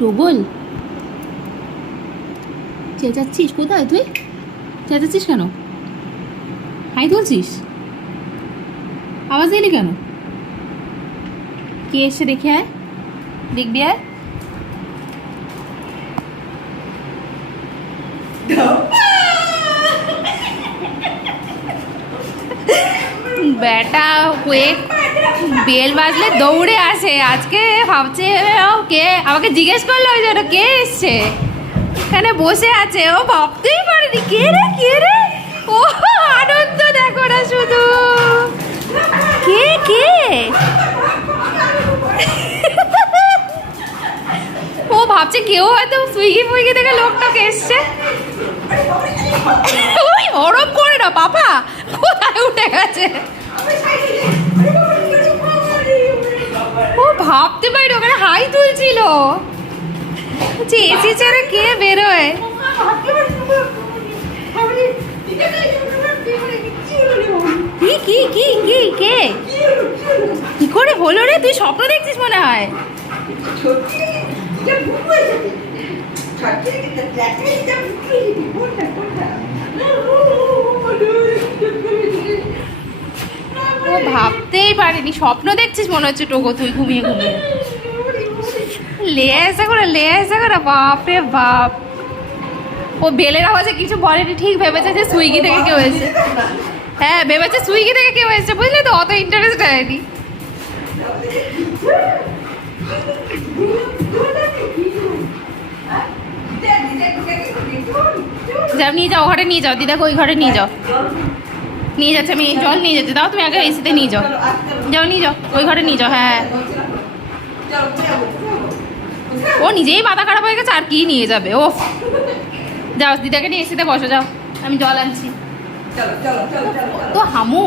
Toggle, চেঁচাচ্ছিস কোথায় তুই? চেঁচাচ্ছিস কেন? হাই তুলছিস? আওয়াজ দিলি কেন? কে এসে দেখে আয়, দেখবি আয়। বেটা ওয়ে বেল বাজলে দৌড়ে আসে। আজকে ভাবছে কে, আমাকে জিজ্ঞেস করলো ওই জন্য কে এসছে, এখানে বসে আছে। ও ভাবতেই পারেনি কে রে কে রে। ও আনন্দ দেখো না শুধু, কে কে। ও ভাবছে কেউ হয়তো সুইগি ফুইগি থেকে লোকটাকে এসছে। ওই ওরম করে না বাবা, কোথায় উঠে গেছে। ও ভাবতে পারি ওখানে হাই তুলছিল যে এসি ছেড়ে কে বেরোয়। কি কি কি কি কে কি করে হলো রে? তুই স্বপ্ন দেখছিস মনে হয়। ও ভাবতেই পারিনি, স্বপ্ন দেখছিস মনে হচ্ছে টোগো তুই ঘুমিয়ে ঘুমিয়ে। লে আসা করে বাপরে বাপ। ও বেলের আওয়াজে কিছু বলেনি, ঠিক ভেবেছে যে সুইগি থেকে কেউ এসেছে। হ্যাঁ ভেবেছে সুইগি থেকে কেউ এসেছে, বুঝলে তো, অত ইন্টারেস্ট হয়নি। যাও নিয়ে যাও, ঘরে নিয়ে যাও, দিদাকে ওই ঘরে নিয়ে যাও। নিয়ে যাচ্ছে, আমি জল নিয়ে যাচ্ছি, দাও তুমি আগে এসিতে নিয়ে যাও। যাও নিয়ে যাও, ওই ঘরে নিয়ে যাও। হ্যাঁ ও নিজেই মাথা খারাপ হয়ে গেছে, আর কি নিয়ে যাবে। ও যাও দিদাকে নিয়ে এসিতে বসো, যাও আমি জল আনছি। তো হামু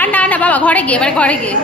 আর না না বাবা, ঘরে গিয়ে, এবারে ঘরে গিয়ে।